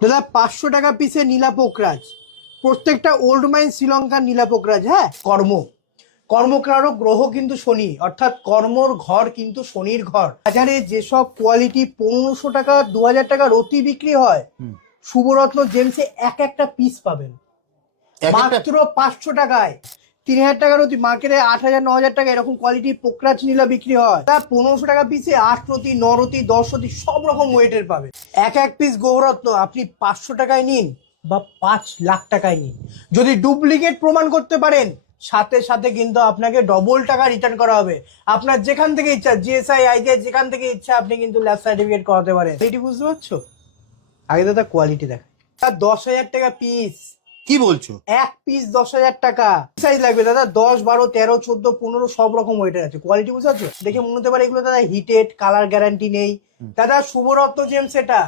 দাদা পাঁচশো টাকা পিসে নীলা পোকরাজ। প্রত্যেকটা ওল্ড মাইন শ্রীলঙ্কার নীলা পোকরাজ হ্যাঁ? কর্ম। কর্মকারক গ্রহ কিন্তু শনি অর্থাৎ কর্মর ঘর কিন্তু শনির ঘর। বাজারে যেসব কোয়ালিটি পনেরোশো টাকা দু হাজার টাকা রতি বিক্রি হয় শুভরত্ন জেমসে এক একটা পিস পাবেন। মাত্র পাঁচশো টাকায়। তিন হাজার টাকার অতি মার্কেটে আট হাজার ন হাজার টাকা এরকম কোয়ালিটি পোকরাজ নীলা বিক্রি হয়। তা পনেরোশো টাকা পিসে আট রতি ন রতি দশ রতি সব রকম ওয়েটের পাবে। এক এক পিস গৌরত্ন আপনি পাঁচশো টাকায় নিন বা পাঁচ লাখ টাকায় নিন। যদি ডুপ্লিকেট প্রমাণ করতে পারেন সাথে সাথে কিন্তু আপনাকে ডবল টাকা রিটার্ন করা হবে। আপনার যেখান থেকে ইচ্ছা জিএসআই আইকে যেখান থেকে ইচ্ছা আপনি কিন্তু ল্যাব সার্টিফিকেট করাতে পারেন। এটি বুঝতে পারছ? আগে দাদা কোয়ালিটি দেখা দশ হাজার টাকা পিস কি বলছো? এক পিস দশ হাজার টাকা। সাইজ লাগবে দাদা? দশ বারো তেরো চোদ্দ পনেরো সব রকম ওয়েটের আছে। কোয়ালিটি বুঝতে পারছ? দেখে মনে হতে পারে এগুলো দাদা হিটেড কালার গ্যারান্টি নেই। দাদা শুভরত্ন জেমস এটা।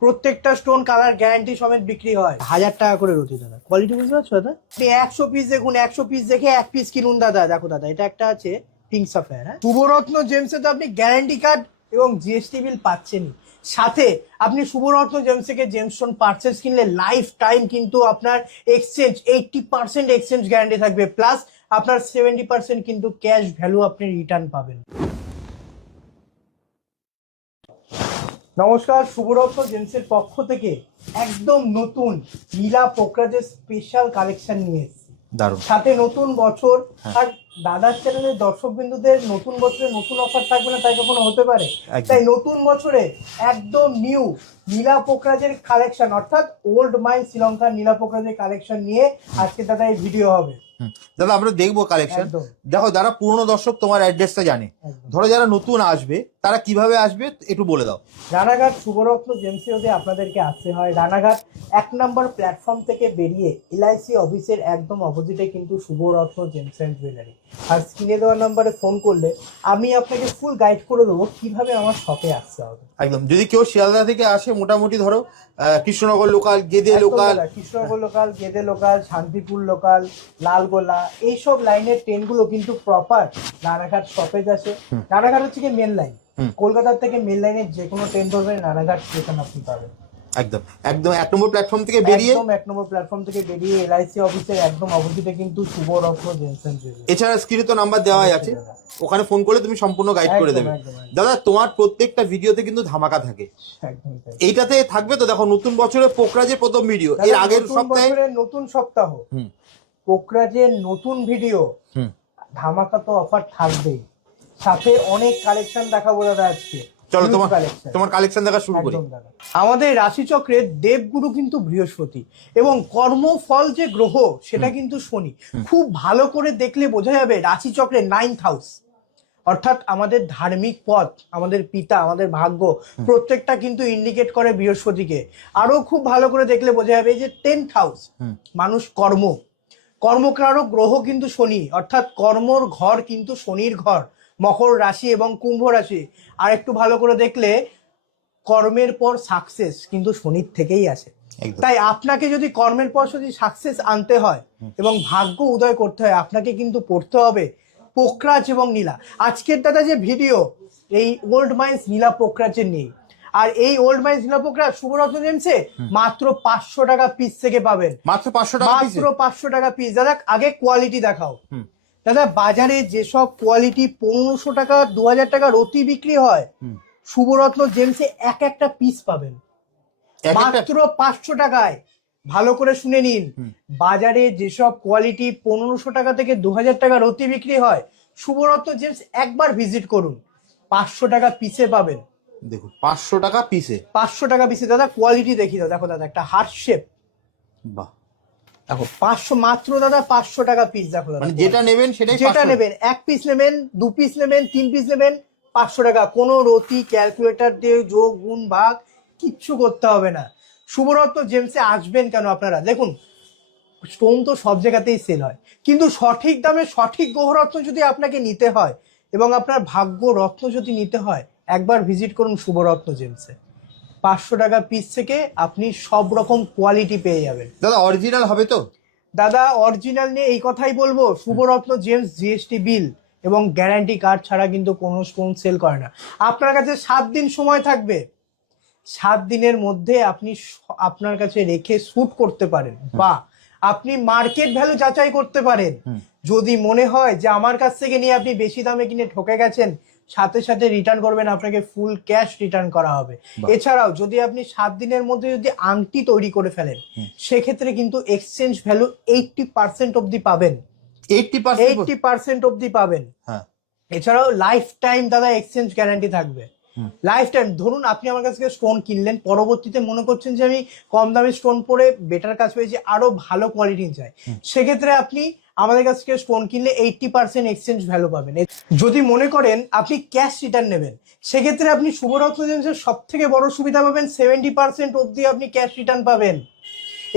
প্রত্যেকটা স্টোন কালার গ্যারান্টি সমেত বিক্রি হয়। হাজার টাকা করে রতি দাদা। কোয়ালিটি বুঝতে পারছ দাদা? আপনি একশো পিস দেখুন একশো পিস দেখে এক পিস কিনুন দাদা। দেখো দাদা এটা একটা আছে পিঙ্ক সাফায়ার হ্যাঁ? শুভরত্ন জেমসে তো আপনি গ্যারান্টি কার্ড এবং জিএসটি বিল পাচ্ছেনই। সাথে আপনি শুভরত্ন জেমস থেকে জেমস্টোন পার্চেস কিনলে লাইফ টাইম কিন্তু আপনার exchange eighty percent exchange guarantee থাকবে। প্লাস আপনার সেভেন্টি পার্সেন্ট কিন্তু ক্যাশ ভ্যালু আপনি রিটার্ন পাবেন। নমস্কার শুভরত্ন জেমসের পক্ষ থেকে একদম নতুন নীলা পোকরাজের স্পেশাল কালেকশন নিয়ে এসেছি। সাথে নতুন বছর হ্যাঁ। আর দাদার চ্যানেলের দর্শক বিন্দুদের নতুন বছরে নতুন অফার থাকবে না তাই কখনো হতে পারে? তাই নতুন বছরে একদম নিউ নীলা পোকরাজের কালেকশন অর্থাৎ ওল্ড মাইন্ড শ্রীলঙ্কার নীলা পোকরাজের কালেকশন নিয়ে আজকে দাদা এই ভিডিও হবে। দাদা আমরা দেখব কালেকশন দেখো যারা পুরনো দর্শক তোমার অ্যাড্রেসটা জানে। ধরো যারা নতুন আসবে তারা কীভাবে আসবে একটু বলে দাও। রানাঘাট শুভরত্ন জেমসিওতে আপনাদেরকে আসতে হয়। রানাঘাট এক নম্বর প্ল্যাটফর্ম থেকে বেরিয়ে এলআইসি অফিসের একদম অপোজিটে কিন্তু শুভরত্ন জেমস অ্যান্ড জুয়েলারি। আর স্ক্রিনে দেওয়া নাম্বারে ফোন করলে আমি আপনাকে ফুল গাইড করে দেবো কীভাবে আমার শপে আসতে হবে। একদম। যদি কেউ শিয়ালদা থেকে আসে মোটামুটি ধরো Krishnanagar local Gede local Krishnanagar local Gede local Shantipur local Lalgola এইসব লাইনের ট্রেনগুলো কিন্তু প্রপার রানাঘাট স্টপেজ আছে রানাঘাট হচ্ছে কি মেন লাইন। কলকাতার থেকে মেন লাইনের যে কোনো ট্রেন ধরবেন রানাঘাট স্টেশন আপনি পাবেন। একদম। একদম এক নম্বর প্ল্যাটফর্ম থেকে বেরিয়ে একদম এক নম্বর প্ল্যাটফর্ম থেকে বেরিয়ে এলআইসি অফিসের একদম অপোজিটে কিন্তু শুভরত্ন জেনসেন এছাড়া স্ক্রিনে তো নাম্বার দেওয়াই আছে। ওখানে ফোন করলে তুমি সম্পূর্ণ গাইড করে দেবে। দাদা তোমার প্রত্যেকটা ভিডিওতে কিন্তু ধামাকা থাকে। এইটাতে থাকবে তো? দেখো নতুন বছরের পোকরাজের প্রথম ভিডিও এর আগের সপ্তাহে নতুন সপ্তাহ। পোকরাজের নতুন ভিডিও হুম। ধামাকা তো অফার থাকবেই। সাথে অনেক কালেকশন দেখাবো দাদা আজকে। চলো তোমার। তোমার কালেকশন দেখা শুরু করি। আমাদের রাশিচক্রের দেবগুরু কিন্তু বৃহস্পতি এবং কর্মফল যে গ্রহ সেটা কিন্তু শনি। খুব ভালো করে দেখলে বোঝা যাবে রাশিচক্রের নাইন্থ হাউস অর্থাৎ আমাদের ধার্মিক পথ আমাদের পিতা আমাদের ভাগ্য প্রত্যেকটা কিন্তু ইন্ডিকেট করে বৃহস্পতিকে। আরও খুব ভালো করে দেখলে বোঝা যাবে যে টেন্থ হাউস মানুষ কর্ম। কর্মকারক গ্রহ কিন্তু শনি অর্থাৎ কর্মর ঘর কিন্তু শনির ঘর। মকর রাশি এবং কুম্ভ রাশি। আর একটু ভালো করে দেখলে কর্মের পর সাকসেস কিন্তু শনির থেকেই আসে। তাই আপনাকে যদি কর্মের পর যদি সাকসেস আনতে হয় এবং ভাগ্য উদয় করতে হয় আপনাকে কিন্তু পড়তে হবে পোকরাজ এবং নীলা। আজকের দাদা যে ভিডিও এই ওল্ড মাইন্স নীলা পোকরাজের নেই আর এই ওল্ড মাইন্স নীলা পোকরাজ শুভরত্ন জেমসে মাত্র পাঁচশো টাকা পিস থেকে পাবেন। মাত্র পাঁচশো টাকা মাত্র পাঁচশো টাকা পিস দাদা আগে কোয়ালিটি দেখাও। হুম। দাদা বাজারে যেসব কোয়ালিটি পনেরোশো টাকা দু হাজার টাকা রতি বিক্রি হয়। শুভরত্ন জেমসে এক একটা পিস পাবেন। মাত্র পাঁচশো টাকায়। ভালো করে শুনে নিন। বাজারে যেসব কোয়ালিটি পনেরোশো টাকা থেকে দু হাজার টাকা রতি বিক্রি হয় শুভরত্ন জেমস একবার ভিজিট করুন। পাঁচশো টাকা পিসে পাবেন। দেখো পাঁচশো টাকা পিসে পাঁচশো টাকা পিসে দাদা কোয়ালিটি দেখি দাদা দেখো দাদা একটা হার্ট শেপ বাহ। দেখো পাঁচশো মাত্র দাদা পাঁচশো টাকা পিস দেখো মানে যেটা নেবেন সেটাই যেটা নেবেন এক পিস নেবেন দু পিস নেবেন তিন পিস নেবেন পাঁচশো টাকা। কোনো রতি ক্যালকুলেটর দিয়ে যোগ গুণ ভাগ কিচ্ছু করতে হবে না। শুভরত্ন জেমসে আসবেন কেন আপনারা? দেখুন স্টোন তো সব জায়গাতেই সেল হয়। কিন্তু সঠিক দামে সঠিক গ্রহরত্ন যদি আপনাকে নিতে হয় এবং আপনার ভাগ্য রত্ন যদি নিতে হয় একবার ভিজিট করুন শুভরত্ন জেমসে। পাঁচশো টাকা পিস থেকে আপনি সব রকম কোয়ালিটি পেয়ে যাবেন। দাদা অরিজিনাল হবে তো? দাদা অরিজিনাল নিয়ে এই কথাই বলব শুভরত্ন জেমস জিএসটি বিল এবং গ্যারান্টি কার্ড ছাড়া কিন্তু কোনো স্টোন সেল করে না। আপনার কাছে সাত দিন সময় থাকবে। সাত দিনের মধ্যে আপনি আপনার কাছে রেখে শুট করতে পারেন বা আপনি মার্কেট ভ্যালু যাচাই করতে পারেন। যদি মনে হয় যে আমার কাছ থেকে নিয়ে আপনি বেশি দামে কিনে ঠকে গেছেন সাথে সাথে রিটার্ন করবেন আপনাকে ফুল ক্যাশ রিটার্ন করা হবে। এছাড়াও যদি আপনি সাত দিনের মধ্যে যদি আংটি তৈরি করে ফেলেন সেক্ষেত্রে কিন্তু এক্সচেঞ্জ ভ্যালু এইটটি পার্সেন্ট অব্দি পাবেন। এইটটি পার্সেন্ট অব্দি পাবেন। হ্যাঁ। এছাড়াও লাইফ টাইম দাদা এক্সচেঞ্জ গ্যারান্টি থাকবে। লাইফ টাইম ধরুন আপনি আমার কাছ থেকে স্টোন কিনলেন পরবর্তীতে মনে করছেন যে আমি কম দামে স্টোন পরে বেটার কাজ পেয়েছি আরও ভালো কোয়ালিটি চাই। সেক্ষেত্রে আপনি আমাদের কাছ থেকে স্টোন কিনলে এইটটি পার্সেন্ট এক্সচেঞ্জ ভ্যালু পাবেন। যদি মনে করেন আপনি ক্যাশ রিটার্ন নেবেন সেক্ষেত্রে আপনি শুভরত্ন জেমসের সব থেকে বড় সুবিধা পাবেন সেভেন্টি পার্সেন্ট অবধি আপনি ক্যাশ রিটার্ন পাবেন।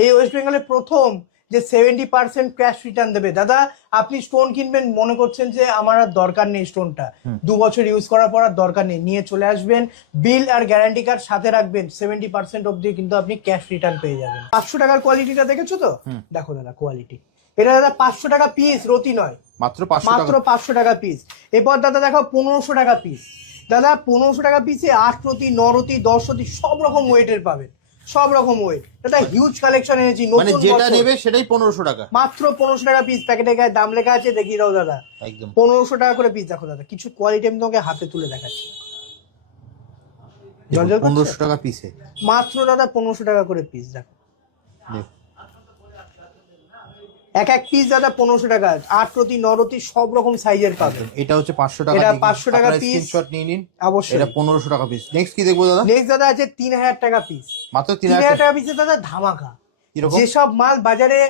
এই ওয়েস্ট বেঙ্গলের প্রথম যে সেভেন্টি পার্সেন্ট ক্যাশ রিটার্ন দেবে। দাদা আপনি স্টোন কিনবেন মনে করছেন যে আমার আর দরকার নেই স্টোনটা দু বছর ইউজ করার পর আর দরকার নেই নিয়ে চলে আসবেন। বিল আর গ্যারান্টি কার্ড সাথে রাখবেন সেভেন্টি পার্সেন্ট অব্দি কিন্তু আপনি ক্যাশ রিটার্ন পেয়ে যাবেন। পাঁচশো টাকার কোয়ালিটিটা দেখেছ তো? দেখো দাদা কোয়ালিটি এটা দাদা পাঁচশো টাকা পিস রতি নয়। মাত্র মাত্র টাকা। পাঁচশো টাকা পিস এরপর দাদা দেখো পনেরোশো টাকা পিস দাদা পনেরোশো টাকা পিসে আট রতি ন রতি দশ রতি সব রকম ওয়েটের পাবেন। সব রকম ওয়েট দাদা হিউজ কালেকশন এনেছি মানে যেটা নেবে সেটাই পনেরোশো টাকা। মাত্র পনেরোশো টাকা পিস প্যাকেটে গায়ে দাম লেখা আছে দেখিয়ে দাও দাদা। একদম। পনেরোশো টাকা করে পিস দেখো দাদা কিছু কোয়ালিটি আমি তোমাকে হাতে তুলে দেখাচ্ছি। পনেরোশো টাকা পিসে মাত্র দাদা পনেরোশো টাকা করে পিস দেখো। এক এক পিস দাদা পনেরোশো টাকা। আট রতি ন রতি সব রকম সাইজের পাবেন এটা হচ্ছে পাঁচশো টাকা এটা 500 টাকা piece। স্ক্রিনশট নিয়ে নিন। অবশ্যই। এটা পনেরোশো টাকা পিস নেক্সট কি দেখব দাদা? নেক্সট দাদা আছে তিন হাজার টাকা পিস মাত্র তিন হাজার টাকা পিসে দাদা ধামাকা। যেসব মাল বাজারে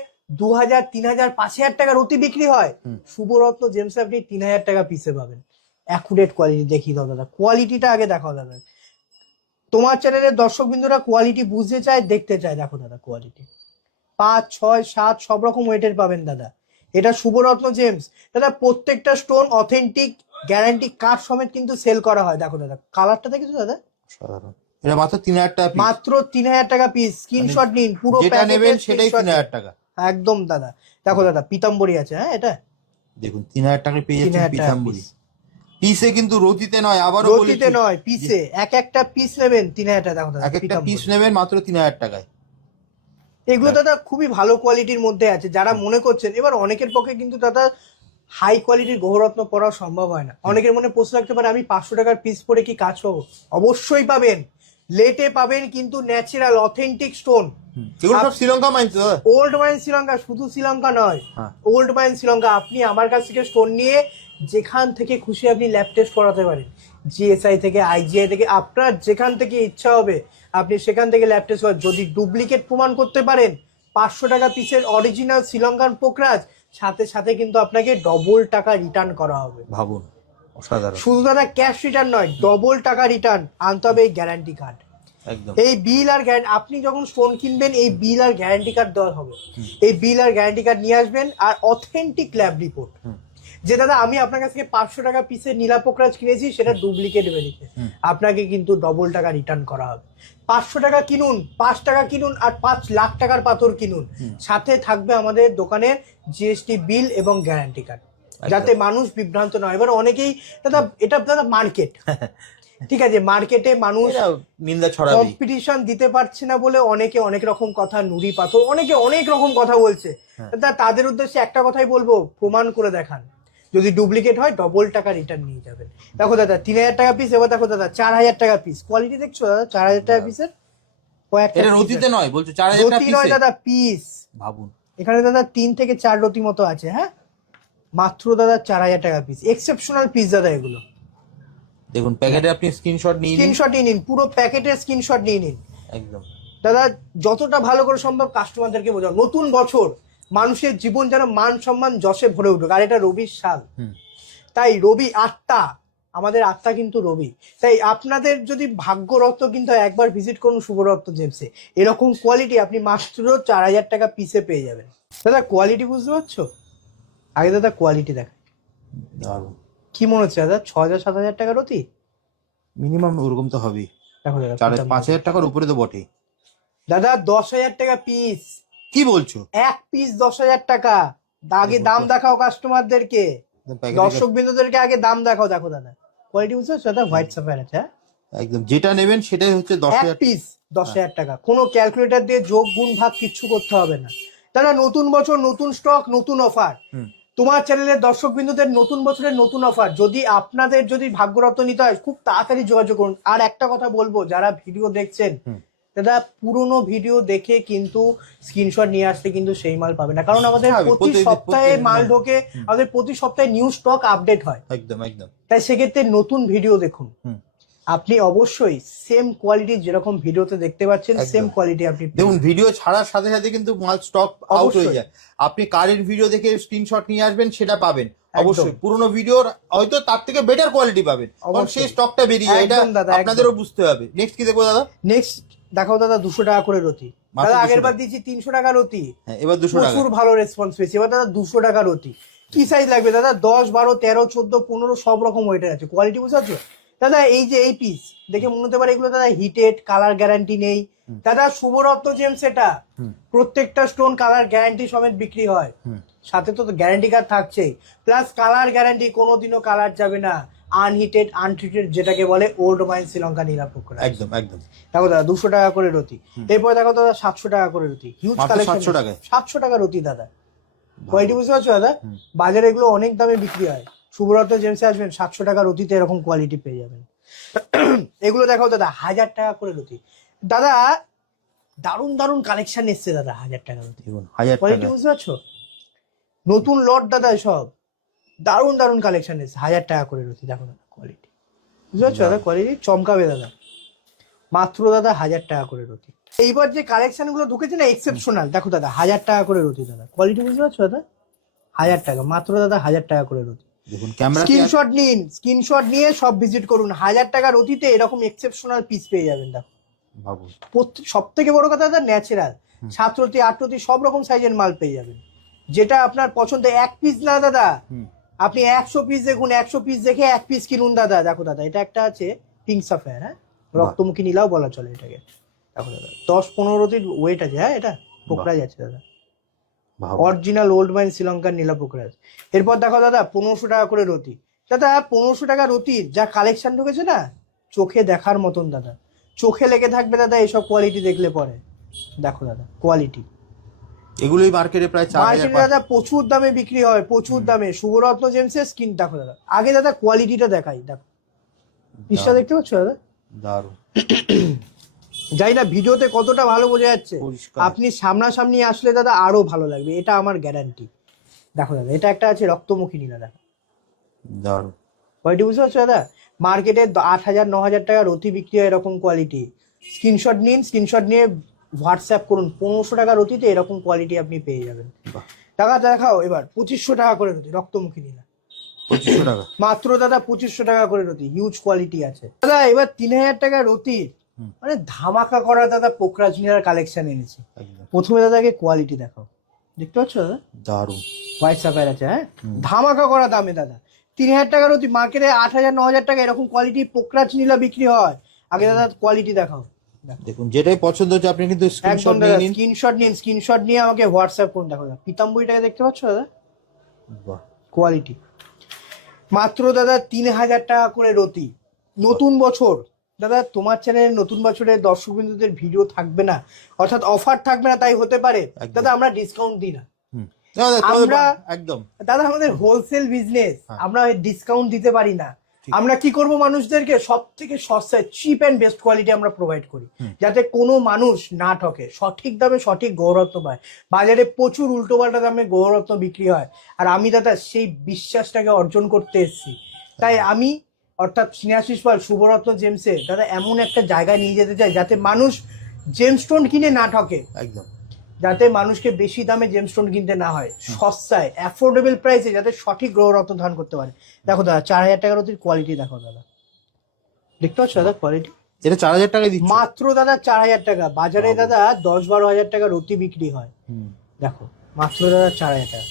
দু হাজার তিন হাজার পাঁচ হাজার টাকার অতি বিক্রি হয়। শুভরত্ন জেমসে আপনি তিন হাজার টাকা পিসে পাবেন। অ্যাকুরেট কোয়ালিটি দেখিয়ে দাও দাদা। কোয়ালিটিটা আগে দেখাও দাদা। তোমার চ্যানেলের দর্শক বিন্দুরা কোয়ালিটি বুঝতে চায় দেখতে চায়। দেখো দাদা কোয়ালিটি পাঁচ ছয় সাত সব রকম ওয়েটের পাবেন দাদা। এটা শুভরত্ন জেমস দাদা প্রত্যেকটা স্টোন অথেন্টিক গ্যারান্টি কার্ড সমেত কিন্তু সেল করা হয়। দেখো দাদা কালারটা দেখেছ দাদা? এটা মাত্র তিন হাজার টাকা মাত্র তিন হাজার টাকা পিস স্ক্রিনশট নিন পুরো যেটা নেবেন সেটাই তিন হাজার টাকা। একদম দাদা। দেখো দাদা পিতাম্বরী আছে হ্যাঁ এটা? দেখুন তিন হাজার টাকা পেয়ে যাচ্ছেন পিতাম্বরী। পিসে কিন্তু রতিতে নয় আবারও রতিতে নয় পিসে এক একটা পিস নেবেন তিন হাজার টাকা দেখো দাদা এক একটা পিস নেবেন মাত্র তিন হাজার টাকায়। এগুলো দাদা খুবই ভালো কোয়ালিটির মধ্যে আছে। যারা মনে করছেন এবার অনেকের পক্ষে কিন্তু দাদা হাই কোয়ালিটির গ্রহরত্ন পড়া সম্ভব হয় না। অনেকের মনে প্রশ্ন রাখতে পারে আমি পাঁচশো টাকার পিস পরে কি কাজ পাবো? অবশ্যই পাবেন। লেটে পাবেন কিন্তু ন্যাচারাল অথেন্টিক স্টোন এগুলো সব Sri Lanka mines old mine Sri Lanka শুধু শ্রীলঙ্কা নয়। হ্যাঁ। ওল্ড মাইন শ্রীলঙ্কা আপনি আমার কাছ থেকে স্টোন নিয়ে যেখান থেকে খুশি আপনি ল্যাব টেস্ট করাতে পারেন। জিএসআই থেকে আইজিআই থেকে আপনার যেখান থেকে ইচ্ছা হবে আপনি সেখান থেকে ল্যাব টেস্ট করেন। যদি ডুপ্লিকেট প্রমাণ করতে পারেন পাঁচশো টাকা পিসের অরিজিনাল শ্রীলঙ্কান পোকরাজ সাথে সাথে কিন্তু আপনাকে ডবল টাকা রিটার্ন করা হবে। ভাবুন অসাধারণ। শুধু দাদা ক্যাশ রিটার্ন নয় ডবল টাকা রিটার্ন আনতে হবে এই গ্যারান্টি কার্ড এই বিল আর গ্যারান্টি আপনি যখন ফোন কিনবেন এই বিল আর গ্যারান্টি কার্ড দেওয়া হবে। এই বিল আর গ্যারান্টি কার্ড নিয়ে আসবেন আর অথেন্টিক ল্যাব রিপোর্ট যে দাদা আমি আপনার কাছ থেকে পাঁচশো টাকা পিসের নীলা পোকরাজ কিনেছি সেটা ডুপ্লিকেট বেরিয়েছে আপনাকে কিন্তু ডবল টাকা রিটার্ন করা হবে। পাঁচশো টাকা কিনুন পাঁচ টাকা কিনুন আর পাঁচ লাখ টাকার পাথর কিনুন। সাথে থাকবে আমাদের দোকানের জিএসটি বিল এবং গ্যারান্টি কার্ড যাতে মানুষ বিভ্রান্ত না হয়। এবার অনেকেই দাদা এটা দাদা মার্কেট ঠিক আছে মার্কেটে মানুষ এরা নিন্দা ছড়াবে কম্পিটিশন দিতে পারছে না বলে অনেকে অনেক রকম কথা নুড়ি পাথর অনেকে অনেক রকম কথা বলছে। হ্যাঁ। তাদের উদ্দেশ্যে একটা কথাই বলব প্রমাণ করে দেখান। যদি ডুপ্লিকেট হয় ডবল টাকা রিটার্ন নিয়ে যাবেন। দেখো দাদা তিন হাজার টাকা পিস এবার দেখো দাদা চার হাজার টাকা পিস কোয়ালিটি দেখছ দাদা? চার হাজার টাকা পিসের কয়েকটা রতিতে নয় বলছো চার হাজার রতি নয় দাদা পিস ভাবুন। এখানে দাদা তিন থেকে চার রতি মতো আছে হ্যাঁ? মাত্র দাদা চার হাজার টাকা পিস এক্সেপশনাল পিস দাদা এগুলো। দেখুন প্যাকেটে আপনি স্ক্রিনশট নিয়ে নিন। স্ক্রিনশট নিয়ে নিন পুরো প্যাকেটের স্ক্রিনশট নিয়ে নিন। একদম। দাদা যতটা ভালো করে সম্ভব কাস্টমারদেরকে বোঝাও। নতুন বছর মানুষের জীবন যেন মান সম্মান যশে ভরে উঠুক আর এটা রবির সাল। তাই রবি আত্মা আমাদের আত্মা কিন্তু রবি। তাই আপনাদের যদি ভাগ্যরত্ন কিন্তু একবার ভিজিট করুন শুভরত্ন জেমসে এরকম কোয়ালিটি আপনি মাত্র চার হাজার টাকা পিসে পেয়ে যাবেন। দাদা কোয়ালিটি বুঝতে পারছ? আগে দাদা কোয়ালিটি দেখ কি মনে হচ্ছে দাদা ছ হাজার সাত হাজার টাকার অতি? মিনিমাম ওরকম তো হবেই। দেখো দাদা পাঁচ হাজার টাকার উপরে তো বটেই। দাদা দশ হাজার টাকা পিস কি বলছো? এক পিস দশ হাজার টাকা। আগে দাম দেখাও কাস্টমারদেরকে দর্শক বিন্দুদেরকে আগে দাম দেখাও দেখো দাদা। কোয়ালিটি পারছ? দাদা হোয়াইট সাফায়ার আছে হ্যাঁ? একদম যেটা নেবেন সেটাই হচ্ছে দশ হাজার পিস দশ হাজার টাকা। কোনো ক্যালকুলেটর দিয়ে যোগ গুণ ভাগ কিচ্ছু করতে হবে না। তারা নতুন বছর নতুন স্টক নতুন অফার। তোমার চ্যানেলের দর্শক বিন্দুদের নতুন বছরের নতুন অফার যদি আপনাদের যদি ভাগ্যরত্ন নিতে হয় খুব তাড়াতাড়ি যোগাযোগ করুন। আর একটা কথা বলব যারা ভিডিও দেখছেন। দাদা পুরনো ভিডিও দেখে কিন্তু স্ক্রিনশট নিয়ে আসতে কিন্তু সেই মাল পাবে না। কারণ আমাদের প্রতি সপ্তাহে মাল হ্যাঁ। ঢোকে আমাদের প্রতি সপ্তাহে নিউ স্টক আপডেট হয়। একদম একদম। তাই সেক্ষেত্রে নতুন ভিডিও দেখুন। আপনি অবশ্যই সেম কোয়ালিটির যেরকম ভিডিওতে দেখতে পাচ্ছেন সেম কোয়ালিটি আপনি দেখুন ভিডিও ছাড়ার সাথে সাথে কিন্তু মাল স্টক আউট হয়ে যায়। আপনি কারেন্ট ভিডিও দেখে স্ক্রিনশট নিয়ে আসবেন সেটা পাবেন। অবশ্যই পুরোনো ভিডিওর হয়তো তার থেকে বেটার কোয়ালিটি পাবেন। কারণ সেই স্টকটা বেরিয়ে যায় এটা। আপনাদেরও বুঝতে হবে। নেক্সট কি দেখব দাদা? নেক্সট দেখাও দাদা দুশো টাকা করে রতি। দাদা 200 আগের বার দিয়েছি তিনশো টাকা রতি। হ্যাঁ এবার দুশো প্রচুর ভালো রেসপন্স পেয়েছি। এবার দাদা দুশো টাকা রতি। কি সাইজ লাগবে দাদা? দশ বারো তেরো চোদ্দ পনেরো সব রকম ওয়েটের আছে। কোয়ালিটি বুঝতে পারছ? দাদা এই যে এই পিস দেখে মনে হতে পারে এগুলো দাদা হিটেড কালার গ্যারান্টি নেই। দাদা শুভরত্ন জেমস এটা। প্রত্যেকটা স্টোন কালার গ্যারান্টি সমেত বিক্রি হয়। সাথে তো গ্যারান্টি কার্ড থাকছেই। প্লাস কালার গ্যারান্টি কোনোদিনও কালার যাবে না। আনহিটেড আনট্রিটেড যেটাকে বলে ওল্ড মাইন শ্রীলঙ্কা নীলাপোকরা একদম একদম। দেখো দাদা দুশো টাকা করে রতি এরপরে দেখো দাদা সাতশো টাকা করে রতি হিউজ কালেকশন সাতশো টাকা রতি দাদা। কোয়ালিটি বুঝতে পারছ দাদা? বাজারে এগুলো অনেক দামে বিক্রি হয়। শুভরত্ন জেমসে আসবেন সাতশো টাকা রতিতে এরকম কোয়ালিটি পেয়ে যাবেন। এগুলো দেখো দাদা হাজার টাকা করে রতি দাদা দারুণ দারুণ কালেকশন এসছে দাদা হাজার টাকা রতি হাজার কোয়ালিটি বুঝতে পারছ? নতুন লট দাদা সব দারুণ দারুণ কালেকশন এসছে। হাজার টাকা করে রতি দেখো দাদা কোয়ালিটি বুঝতে পারছ দাদা? কোয়ালিটি চমকাবে দাদা। মাত্র দাদা হাজার টাকা করে রতি। এইবার যে কালেকশনগুলো ঢুকেছে না এক্সেপশনাল দেখো দাদা হাজার টাকা করে রতি দাদা। কোয়ালিটি বুঝতে পারছ দাদা? হাজার টাকা মাত্র দাদা হাজার টাকা করে রতি। দেখুন ক্যামেরা স্ক্রিনশট নিন স্ক্রিনশট নিয়ে সব ভিজিট করুন। হাজার টাকার অতীতে এরকম এক্সেপশনাল পিস পেয়ে যাবেন দেখো। ভাবুন সব থেকে বড় কথা দাদা ন্যাচারাল ছাত্রতি আটরতি সব রকম সাইজের মাল পেয়ে যাবেন। যেটা আপনার পছন্দ এক পিস না দাদা। আপনি একশো পিস দেখুন একশো পিস দেখে এক পিস কিনুন দাদা। দেখো দাদা এটা একটা আছে পিঙ্ক সাফায়ার হ্যাঁ? রক্তমুখী নীলাও বলা চলে এটাকে। দেখো দাদা দশ পনেরোটির ওয়েট আছে হ্যাঁ এটা? পোকরা যাচ্ছে দাদা। অরিজিনাল ওল্ড মাইন শ্রীলঙ্কার নীলা পোকরাজ এরপর দেখো দাদা পনেরোশো টাকা করে রতি। দাদা পনেরোশো টাকা রতির যা কালেকশন ঢুকেছে না চোখে দেখার মতন দাদা। চোখে লেগে থাকবে দাদা এইসব কোয়ালিটি দেখলে পরে। দেখো দাদা কোয়ালিটি এগুলোই মার্কেটে প্রায় চার হাজার দাদা প্রচুর দামে বিক্রি হয় প্রচুর দামে। শুভরত্ন জেমসের স্কিন দেখো দাদা। আগে দাদা কোয়ালিটিটা দেখাই দেখো। পিসটা দেখতে পাচ্ছ দাদা? দারুণ। জানি না ভিডিওতে কতটা ভালো বোঝা যাচ্ছে আপনি সামনাসামনি আসলে দাদা আরও ভালো লাগবে এটা আমার গ্যারান্টি দেখো দাদা এটা একটা আছে রক্তমুখী নীলা দেখো দারুণ। কোয়ালিটি বুঝতে পারছ দাদা? মার্কেটে আট হাজার ন হাজার টাকার অতি বিক্রি হয় এরকম কোয়ালিটি স্ক্রিনশট নিন স্ক্রিনশট নিয়ে হোয়াটসঅ্যাপ করুন পনেরোশো টাকার অতিতে এরকম কোয়ালিটি আপনি পেয়ে যাবেন। টাকা দেখাও এবার পঁচিশশো টাকা করে রতি রক্তমুখী নীলা। পঁচিশশো টাকা? মাত্র দাদা পঁচিশশো টাকা করে রতি হিউজ কোয়ালিটি আছে। দাদা এবার তিন হাজার টাকা রতির মানে ধামাকা করা দাদা পোকরাজ নীলার কালেকশন এনেছি। প্রথমে দাদাকে কোয়ালিটি দেখাও। দেখতে পাচ্ছ দাদা? দারুণ। হোয়াইট সাফায়ার আছে হ্যাঁ? ধামাকা করা দামে দাদা। তিন হাজার টাকার অতি মার্কেটে আট হাজার ন হাজার টাকা এরকম কোয়ালিটি পোকরাজ নীলা বিক্রি হয়। আগে দাদা কোয়ালিটি দেখাও। দেখো। দেখুন যেটাই পছন্দ হচ্ছে আপনি কিন্তু স্ক্রিনশট নিয়ে নিন। স্ক্রিনশট নিন স্ক্রিনশট নিয়ে আমাকে হোয়াটসঅ্যাপ করুন দেখো দাদা পিতাম্বরিটাকে দেখতে পাচ্ছ দাদা? বাহ। কোয়ালিটি মাত্র দাদা তিন হাজার টাকা করে রতি। নতুন বছর। দাদা তোমার চ্যানেলে নতুন বছরে দর্শক বিন্দুদের ভিডিও থাকবে না। অর্থাৎ অফার থাকবে না তাই হতে পারে। দাদা আমরা ডিসকাউন্ট দিই না। আমরা- একদম। দাদা আমাদের হোলসেল বিজনেস হ্যাঁ। আমরা ডিসকাউন্ট দিতে পারি না। আমরা কি করব মানুষদেরকে? সব থেকে সস্তায় চিপ অ্যান্ড বেস্ট কোয়ালিটি আমরা প্রোভাইড করি। যাতে কোনো মানুষ না ঠকে। সঠিক দামে সঠিক গৌরত্ব পায়। বাজারে প্রচুর উল্টোপাল্টা দামে গৌরত্ব বিক্রি হয়। আর আমি দাদা সেই বিশ্বাসটাকে অর্জন করতে এসেছি। তাই আমি অর্থাৎ স্নেহাশিস পাল শুভরত্ন জেমসে দাদা এমন একটা জায়গায় নিয়ে যেতে চাই যাতে মানুষ জেমস্টোন কিনে না ঠকে। একদম। যাতে মানুষকে বেশি দামে জেমস্টোন কিনতে না হয় সস্তায় অ্যাফোর্ডেবল প্রাইসে যাতে সঠিক গ্রহরত্ন ধারণ করতে পারে। দেখো দাদা চার হাজার টাকার অতির কোয়ালিটি দেখো দাদা। দেখতে পাচ্ছ দাদা কোয়ালিটি এটা চার হাজার টাকা দিচ্ছি। মাত্র দাদা চার হাজার টাকা। বাজারে দাদা দশ বারো হাজার টাকার অতি বিক্রি হয়। দেখো মাত্র দাদা চার হাজার টাকা।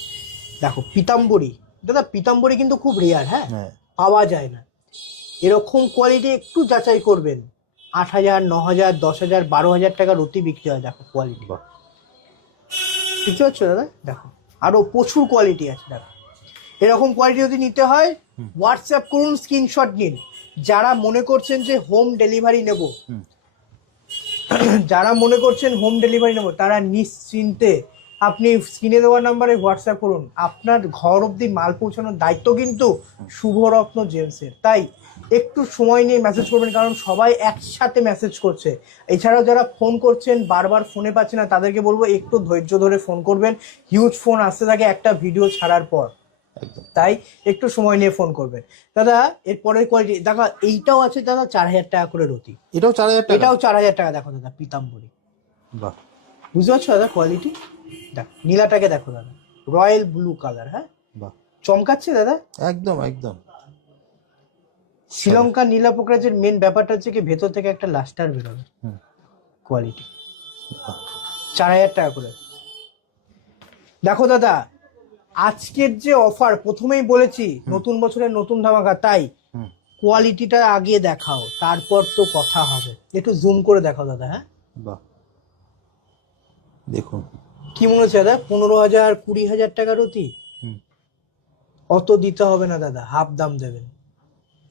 দেখো পিতাম্বরী। দাদা পিতাম্বরী কিন্তু খুব রেয়ার হ্যাঁ? হ্যাঁ। পাওয়া যায় না। এরকম কোয়ালিটি একটু যাচাই করবেন। আট হাজার ন হাজার দশ হাজার বারো হাজার টাকার অতি বিক্রি হয় দেখো কোয়ালিটি বুঝতে পারছ দাদা? দেখো আরও প্রচুর কোয়ালিটি আছে দেখো। এরকম কোয়ালিটি যদি নিতে হয় হোয়াটসঅ্যাপ করুন স্ক্রিনশট নিন। যারা মনে করছেন যে হোম ডেলিভারি নেব যারা মনে করছেন হোম ডেলিভারি নেব তারা নিশ্চিন্তে আপনি স্ক্রিনে দেওয়া নাম্বারে হোয়াটসঅ্যাপ করুন। আপনার ঘর অবধি মাল পৌঁছানোর দায়িত্ব কিন্তু শুভরত্ন জেমসের তাই একটু সময় নিয়ে মেসেজ করবেন কারণ সবাই একসাথে মেসেজ করছে। এছাড়াও যারা ফোন করছেন বারবার ফোনে পাচ্ছে না তাদেরকে বলব একটু ধৈর্য ধরে ফোন করবেন। হিউজ ফোন আসতে থাকে একটা ভিডিও ছাড়ার পর। তাই একটু সময় নিয়ে ফোন করবেন। দাদা এরপরের কোয়ালিটি দেখা এইটাও আছে দাদা চার হাজার টাকা করে রতি। এটাও চার হাজার এটাও চার হাজার টাকা দেখো দাদা পিতাম্বরী। বাহ। বুঝতে পারছ দাদা কোয়ালিটি দেখ নীলাটাকে দেখো দাদা। রয়্যাল ব্লু কালার হ্যাঁ? বাহ। চমকাচ্ছে দাদা? একদম একদম। শ্রীলঙ্কা নীলা পোকরাজের মেন ব্যাপারটা হচ্ছে কি ভেতর থেকে একটা লাস্টার বেরোবে। কোয়ালিটি চার হাজার টাকা করে। দেখো দাদা আজকের যে অফার প্রথমেই বলেছি নতুন বছরের নতুন ধামাকা তাই কোয়ালিটিটা আগে দেখাও তারপর তো কথা হবে। একটু জুম করে দেখাও দাদা হ্যাঁ? বাহ। দেখুন। কি মনে হচ্ছে দাদা পনেরো হাজার কুড়ি হাজার টাকার অতি? হুম। অত দিতে হবে না দাদা হাফ দাম দেবেন।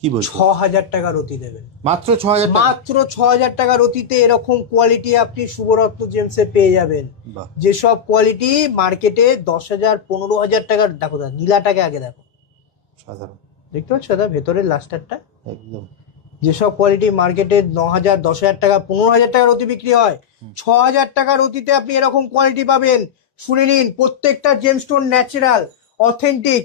কি ছ হাজার টাকার অতি দেবেন। মাত্র ছ হাজার মাত্র ছ হাজার টাকার অতিতে এরকম কোয়ালিটি আপনি শুভরত্ন জেমসে পেয়ে যাবেন। যেসব কোয়ালিটি মার্কেটে দশ হাজার পনেরো হাজার টাকার দেখো দাদা নীলাটাকে আগে দেখো। সাধারণ। দেখতে পাচ্ছ দাদা ভেতরের লাস্টারটা একদম। যেসব কোয়ালিটি মার্কেটে ন হাজার দশ হাজার টাকা পনেরো হাজার টাকার অতি বিক্রি হয় ছ হাজার টাকার অতিতে আপনি এরকম কোয়ালিটি পাবেন। শুনে নিন প্রত্যেকটা জেমস্টোন ন্যাচারাল অথেন্টিক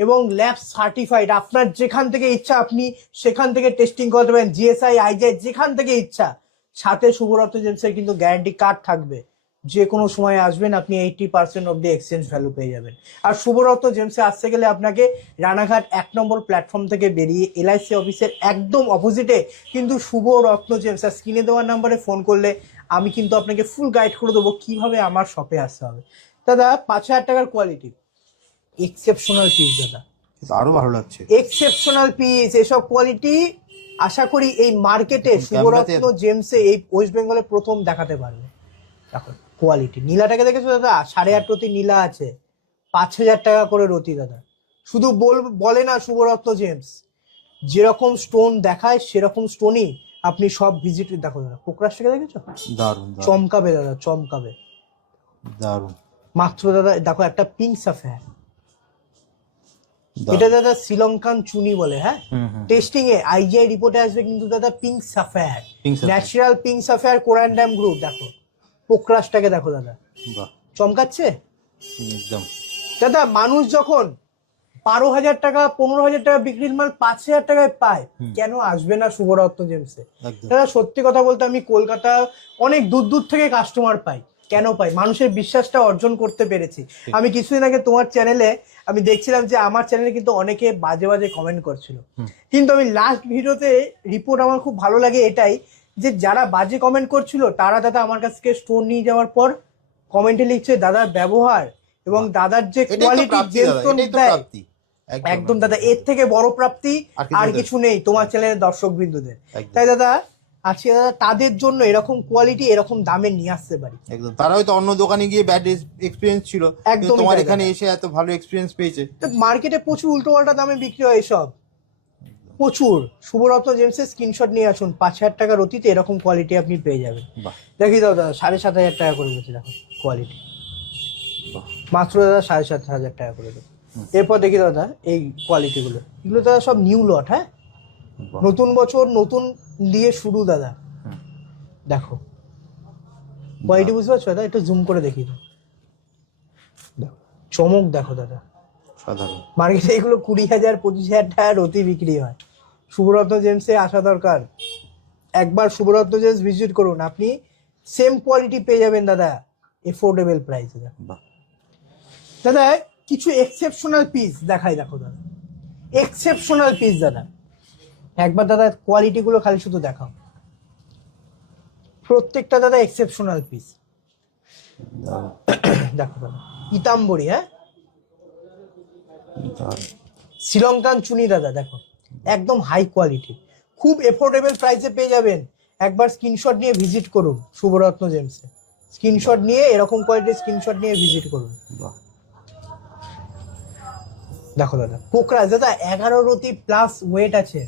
এবং ল্যাব সার্টিফাইড আপনার যেখান থেকে ইচ্ছা আপনি সেখান থেকে টেস্টিং করতে পারেন জিএসআই আইজিআই যেখান থেকে ইচ্ছা। সাথে শুভরত্ন জেমসের কিন্তু গ্যারান্টি কার্ড থাকবে। যে কোনো সময় আসবেন, আপনি eighty percent of the exchange value পেয়ে যাবেন। আর শুভরত্ন জেমসে আসতে গেলে আপনাকে রানাঘাট এক নম্বর প্ল্যাটফর্ম থেকে বেরিয়ে এলআইসি অফিসের একদম অপোজিটে কিন্তু শুভ রত্ন জেমস আর স্ক্রিনে দেওয়ার নাম্বারে ফোন করলে আমি কিন্তু আপনাকে ফুল গাইড করে দেবো কীভাবে আমার শপে আসতে হবে। দাদা, পাঁচ হাজার টাকার কোয়ালিটি এক্সেপশনাল পিস দাদা। আরও ভালো লাগছে। এক্সেপশনাল পিস এসব কোয়ালিটি আশা করি এই মার্কেটে এখন শুভরত্ন জেমসে এই ওয়েস্ট বেঙ্গলে প্রথম দেখাতে পারবে। দেখো কোয়ালিটি নীলাটাকে দেখেছ দাদা? সাড়ে আট রতি নীলা আছে। পাঁচ হাজার টাকা করে রতি দাদা। শুধু বল বলে না শুভরত্ন জেমস যেরকম স্টোন দেখায় সেরকম স্টোনই আপনি সব ভিজিট দেখো দাদা পোকরাসটাকে দেখেছ? দারুণ চমকাবে দাদা চমকাবে। দারুণ মাত্র দাদা দেখো একটা পিঙ্ক সাফেয়ার। এটা দাদা শ্রীলঙ্কান চুনি বলে হ্যাঁ? টেস্টিং এ আইজিআই রিপোর্টে আসবে কিন্তু দাদা pink sapphire natural pink sapphire corundum group দেখো। পোকরাসটাকে দেখো দাদা। চমকাচ্ছে? একদম। দাদা মানুষ যখন বারো হাজার টাকা পনেরো হাজার টাকা বিক্রির মাল পাঁচ হাজার টাকায় পায় কেন আসবে না শুভরত্ন জেমসে? দাদা সত্যি কথা বলতে আমি কলকাতা অনেক দূর দূর থেকে কাস্টমার পাই। কেন পাই? মানুষের বিশ্বাসটা অর্জন করতে পেরেছি। আমি কিছুদিন আগে তোমার চ্যানেলে আমি দেখছিলাম যে আমার চ্যানেলে কিন্তু অনেকে বাজে বাজে কমেন্ট করছিল। কিন্তু আমি লাস্ট ভিডিওতে রিপোর্ট আমার খুব ভালো লাগে এটাই যে যারা বাজে কমেন্ট করছিল তারা দাদা আমার কাছ থেকে স্টোর নিয়ে যাওয়ার পর কমেন্টে লিখছে দাদার ব্যবহার এবং দাদার যে কোয়ালিটি স্টোন দেয় একদম দাদা এর থেকে বড় প্রাপ্তি আর কিছু নেই। তোমার চ্যানেলের দর্শক বিন্দুদের তাই দাদা আজকে দাদা তাদের জন্য এরকম কোয়ালিটি এরকম দামে নিয়ে আসতে পারি। একদম। তারা হয়তো অন্য দোকানে গিয়ে ব্যাড এক্সপিরিয়েন্স ছিল কিন্তু একদমই তোমার এখানে এসে এত ভালো এক্সপিরিয়েন্স পেয়েছে। তো মার্কেটে প্রচুর উল্টোপাল্টা দামে বিক্রি হয় এসব। প্রচুর। শুভরত্ন জেমসের স্ক্রিনশট নিয়ে আসুন পাঁচ হাজার টাকার অতীতে এরকম কোয়ালিটি আপনি পেয়ে যাবেন। দেখি দাও দাদা সাড়ে সাত হাজার টাকা করে দিচ্ছে দেখো কোয়ালিটি মাত্র দাদা সাড়ে সাত হাজার টাকা করে দেবো এরপর দেখি দাদা এই কোয়ালিটিগুলো এগুলো দাদা সব নিউ লট হ্যাঁ? নতুন বছর নতুন দিয়ে শুরু দাদা। দেখো। কোয়ালিটি বুঝতে পারছ দাদা? একটু জুম করে দেখি দেখো, চমক দেখো দাদা। সাধারণ। মার্কেটে এগুলো কুড়ি হাজার পঁচিশ হাজার টাকার অতি বিক্রি হয়। শুভরত্ন জেমসে আসা দরকার। একবার শুভরত্ন জেমস ভিজিট করুন। আপনি সেম কোয়ালিটি পেয়ে যাবেন দাদা। এফোর্ডেবল প্রাইসে দাদা কিছু এক্সেপশনাল পিস দেখাই দেখো দাদা। এক্সেপশনাল পিস দাদা। একবার দাদা কোয়ালিটিগুলো খালি শুধু দেখাও। প্রত্যেকটা দাদা এক্সেপশনাল পিস দেখো দাদা ইতাম্বরি হ্যাঁ? শ্রীলঙ্কান চুনি দাদা দেখো একদম হাই কোয়ালিটি খুব এফোর্ডেবল প্রাইসে পেয়ে যাবেন। একবার স্ক্রিনশট নিয়ে ভিজিট করুন শুভরত্ন জেমসে। স্ক্রিনশট নিয়ে এরকম কোয়ালিটির স্ক্রিনশট নিয়ে ভিজিট করুন। দেখো দাদা পোকরা দাদা এগারো রতি প্লাস ওয়েট আছে।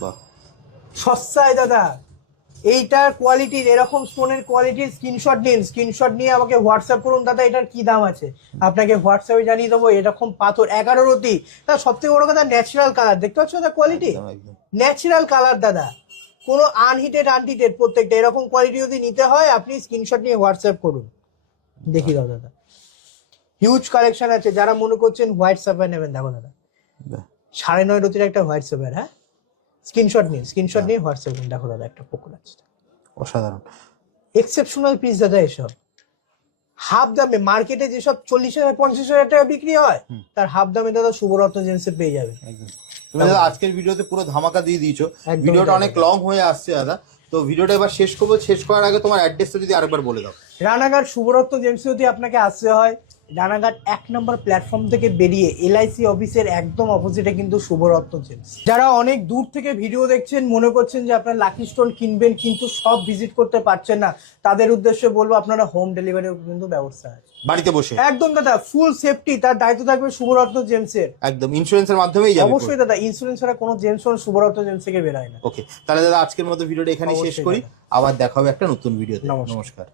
বাহ। সস্তায় দাদা। এইটার কোয়ালিটির এরকম স্টোনের কোয়ালিটির স্ক্রিনশট নিন। স্ক্রিনশট নিয়ে আমাকে হোয়াটসঅ্যাপ করুন দাদা এটার কি দাম আছে? আপনাকে হোয়াটসঅ্যাপে জানিয়ে দেবো এরকম পাথর এগারো রতি তার সব থেকে বড় কথা ন্যাচারাল কালার দেখতে পাচ্ছ দাদা কোয়ালিটি। ন্যাচারাল কালার দাদা। কোনো আনহিটেড আনহিটেড প্রত্যেকটা এরকম কোয়ালিটি যদি নিতে হয় আপনি স্ক্রিনশট নিয়ে হোয়াটসঅ্যাপ করুন। দেখি দাও দাদা। হিউজ কালেকশন আছে যারা মনে করছেন হোয়াইট সাফার নেবেন। দেখো দাদা। সাড়ে নয় রতির একটা হোয়াইট সাফার হ্যাঁ? স্ক্রিনশট নিন স্ক্রিনশট নিয়ে হোয়াটসঅ্যাপ করুন দেখো দাদা একটা পোকো আছে অসাধারণ। এক্সেপশনাল পিস দাদা এসব। হাফ দামে মার্কেটে যেসব চল্লিশ হাজার পঞ্চাশ হাজার টাকা বিক্রি হয় তার হাফ দামে দাদা শুভরত্ন জেন্সে পেয়ে যাবে। তুমি দাদা আজকের ভিডিওতে পুরো ধামাকা দিয়ে দিয়েছ। ভিডিওটা অনেক লং হয়ে আসছে দাদা। তো ভিডিওটা এবার শেষ করব। শেষ করার আগে তোমার অ্যাড্রেসটা যদি আরেকবার বলে দাও। রানাঘাট শুভরত্ন জেমসে যদি আপনাকে আসতে হয়। রানাঘাট এক নম্বর প্ল্যাটফর্ম থেকে বেরিয়ে এলআইসি অফিসের একদম অপোজিটে কিন্তু শুভরত্ন জেমস যারা অনেক দূর থেকে ভিডিও দেখছেন মনে করছেন যে আপনার লাকি স্টোন কিনবেন কিন্তু সব ভিজিট করতে পারছেন না তাদের উদ্দেশ্যে বলব আপনারা হোম ডেলিভারির কিন্তু ব্যবস্থা আছে। বাড়িতে বসে। একদম দাদা ফুল সেফটি তার দায়িত্ব থাকবে শুভরত্ন জেমসের একদম ইন্স্যুরেন্সের মাধ্যমেই যাবে। অবশ্যই দাদা ইন্স্যুরেন্স ছাড়া কোনো জেমস শুভরত্ন জেমস থেকে বেরোয় না। ওকে তাহলে দাদা আজকের মতো ভিডিওটা এখানে শেষ করি। আবার দেখা হবে একটা নতুন ভিডিওতে। নমস্কার।